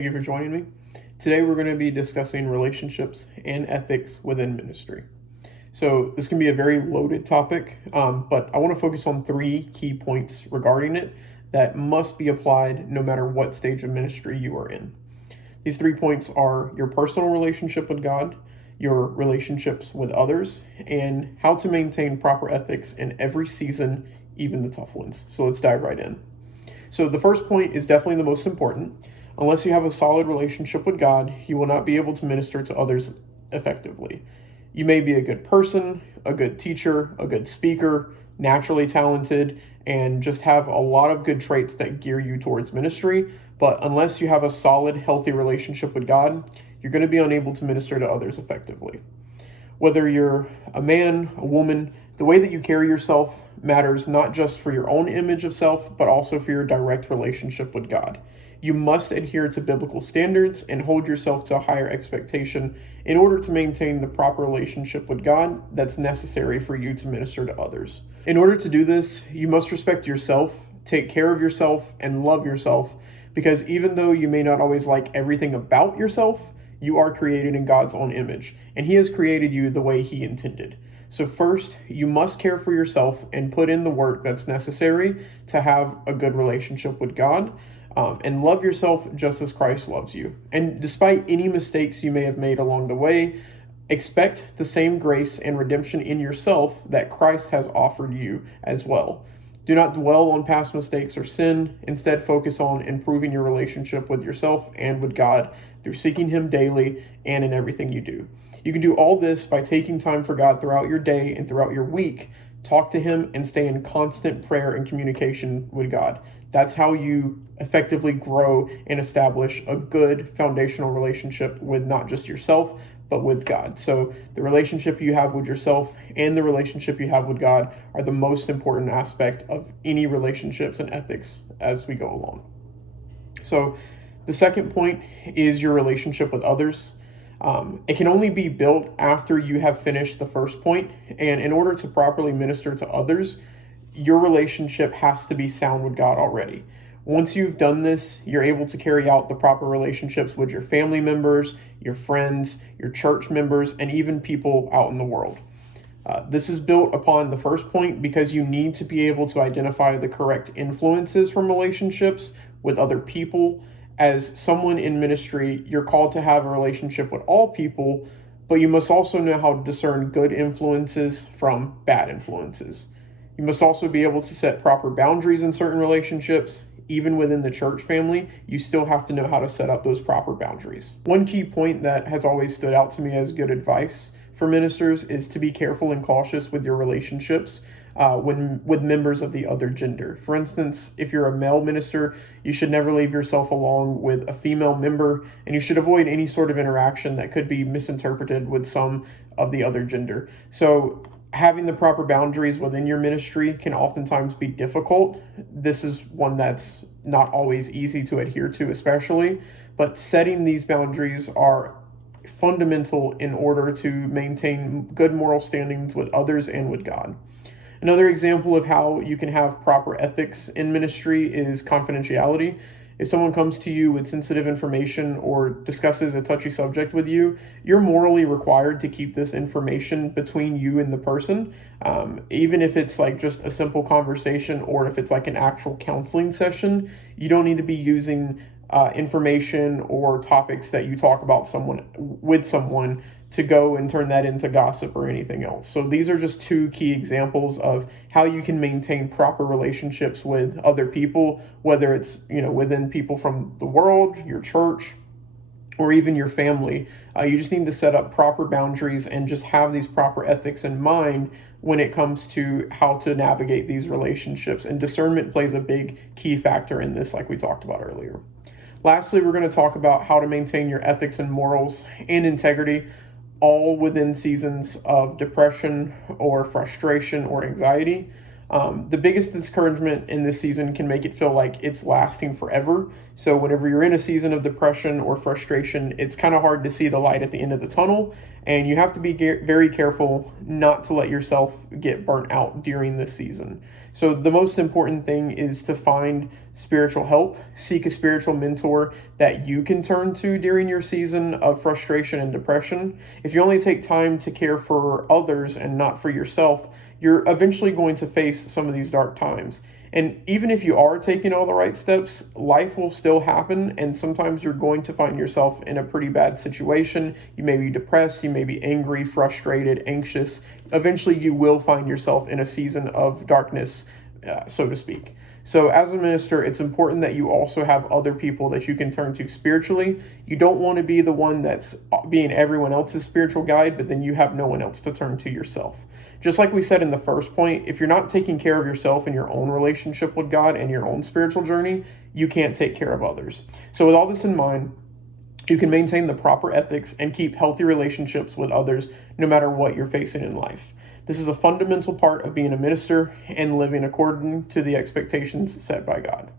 Thank you for joining me. Today we're going to be discussing relationships and ethics within ministry. So this can be a very loaded topic, but I want to focus on three key points regarding it that must be applied no matter what stage of ministry you are in. These 3 points are your personal relationship with God, your relationships with others, and how to maintain proper ethics in every season, even the tough ones. So let's dive right in. So the first point is definitely the most important. Unless you have a solid relationship with God, you will not be able to minister to others effectively. You may be a good person, a good teacher, a good speaker, naturally talented, and just have a lot of good traits that gear you towards ministry. But unless you have a solid, healthy relationship with God, you're going to be unable to minister to others effectively. Whether you're a man, a woman, the way that you carry yourself matters not just for your own image of self, but also for your direct relationship with God. You must adhere to biblical standards and hold yourself to a higher expectation in order to maintain the proper relationship with God that's necessary for you to minister to others. In order to do this, you must respect yourself, take care of yourself, and love yourself, because even though you may not always like everything about yourself, you are created in God's own image, and He has created you the way He intended. So first, you must care for yourself and put in the work that's necessary to have a good relationship with God, and love yourself just as Christ loves you. And despite any mistakes you may have made along the way, expect the same grace and redemption in yourself that Christ has offered you as well. Do not dwell on past mistakes or sin. Instead, focus on improving your relationship with yourself and with God through seeking Him daily and in everything you do. You can do all this by taking time for God throughout your day and throughout your week. Talk to Him and stay in constant prayer and communication with God. That's how you effectively grow and establish a good foundational relationship with not just yourself, but with God. So the relationship you have with yourself and the relationship you have with God are the most important aspect of any relationships and ethics as we go along. So the second point is your relationship with others. It can only be built after you have finished the first point, and in order to properly minister to others, your relationship has to be sound with God already. Once you've done this, you're able to carry out the proper relationships with your family members, your friends, your church members, and even people out in the world. This is built upon the first point because you need to be able to identify the correct influences from relationships with other people. As someone in ministry, you're called to have a relationship with all people, but you must also know how to discern good influences from bad influences. You must also be able to set proper boundaries in certain relationships. Even within the church family, you still have to know how to set up those proper boundaries. One key point that has always stood out to me as good advice for ministers is to be careful and cautious with your relationships when with members of the other gender. For instance, if you're a male minister, you should never leave yourself along with a female member, and you should avoid any sort of interaction that could be misinterpreted with some of the other gender. So having the proper boundaries within your ministry can oftentimes be difficult. This is one that's not always easy to adhere to, especially, but setting these boundaries are fundamental in order to maintain good moral standings with others and with God. Another example of how you can have proper ethics in ministry is confidentiality. If someone comes to you with sensitive information or discusses a touchy subject with you, you're morally required to keep this information between you and the person, even if it's like just a simple conversation or if it's like an actual counseling session. You don't need to be using information or topics that you talk about someone to go and turn that into gossip or anything else. So these are just two key examples of how you can maintain proper relationships with other people, whether it's, within people from the world, your church, or even your family. You just need to set up proper boundaries and just have these proper ethics in mind when it comes to how to navigate these relationships. And discernment plays a big key factor in this, like we talked about earlier. Lastly, we're going to talk about how to maintain your ethics and morals and integrity, all within seasons of depression or frustration or anxiety. The biggest discouragement in this season can make it feel like it's lasting forever. So whenever you're in a season of depression or frustration, it's kind of hard to see the light at the end of the tunnel, and you have to be very careful not to let yourself get burnt out during this season. So the most important thing is to find spiritual help, seek a spiritual mentor that you can turn to during your season of frustration and depression. If you only take time to care for others and not for yourself, you're eventually going to face some of these dark times. And even if you are taking all the right steps, life will still happen, and sometimes you're going to find yourself in a pretty bad situation. You may be depressed, you may be angry, frustrated, anxious. Eventually, you will find yourself in a season of darkness, so to speak. So, as a minister, it's important that you also have other people that you can turn to spiritually. You don't want to be the one that's being everyone else's spiritual guide, but then you have no one else to turn to yourself. Just like we said in the first point, if you're not taking care of yourself in your own relationship with God and your own spiritual journey, you can't take care of others. So with all this in mind, you can maintain the proper ethics and keep healthy relationships with others no matter what you're facing in life. This is a fundamental part of being a minister and living according to the expectations set by God.